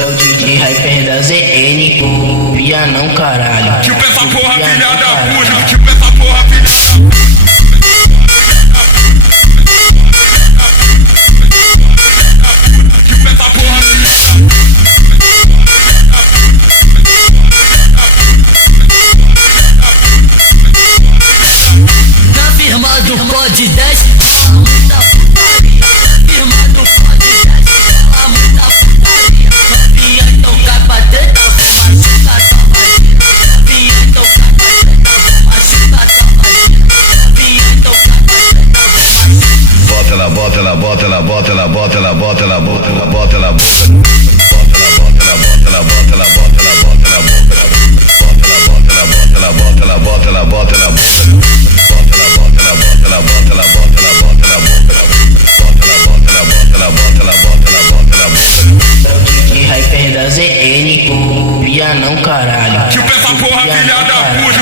É o DJ Hyper da ZN, copia não caralho. Chupa essa porra, filha da puta. Chupa essa porra, filha da puta. Na firma do Pod 10, fala muita putaria. Na firma do Pod 10, fala muita putaria. Novinha tocar pra treta, vou machucar tua vagina. Novinha tocar pra treta, vou machucar tua vagina. Novinha tocar pra treta, vou machucar. Bota ela, bota ela, bota ela, bota ela, bota ela, bota ela, bota ela, bota ela, bota DJ Hyper da ZN, copia não caralho. Chupa essa porra, filha da puta.